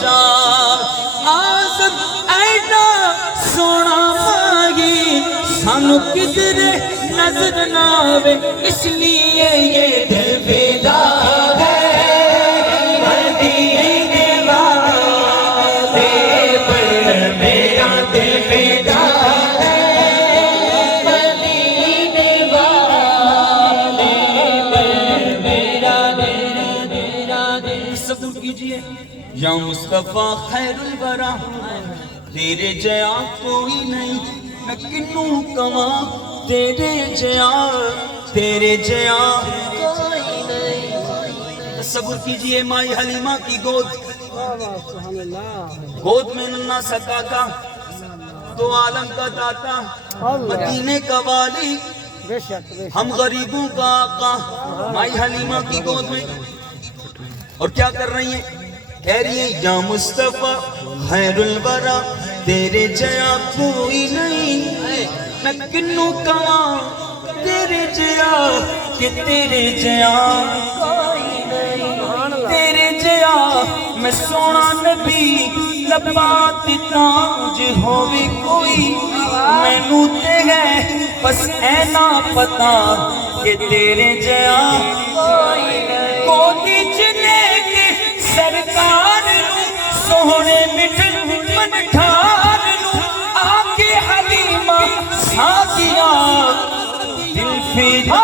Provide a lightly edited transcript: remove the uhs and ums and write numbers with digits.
جا آزم ایڈا سونا مائی سانو کدھر نظر نہ آوے اس لیے یہ دل بیدار ہے مدینے والے پر میرا دل بیدار ہے مدینے والے پر میرا دل صبر کیجئے یا مصطفیٰ خیر الورا تیرے جیا کوئی نہیں میں کنوں کواں تیرے جیا کوئی نہیں تصور کیجئے مائی حلیمہ کی گود میں ننا سکا کا دو عالم کا داتا مدینے کا والی ہم غریبوں کا آقا مائی حلیمہ کی گود میں اور کیا کر رہی ہیں کہہ رہی ہیں یا مصطفیٰ خیر الورا تیرے جیا کوئی نہیں میں کنوں کہاں تیرے جیا کہ تیرے جیا کوئی نہیں تیرے جیا میں سونا نبی لبات تاج ہووی کوئی میں نوتے ہے بس اینا پتا کہ تیرے جیا کوئی نہیں کوئی جنے کے سرکار سونے مٹھن من ٹھار آکے حلیمہ ساتھیا دل فیدا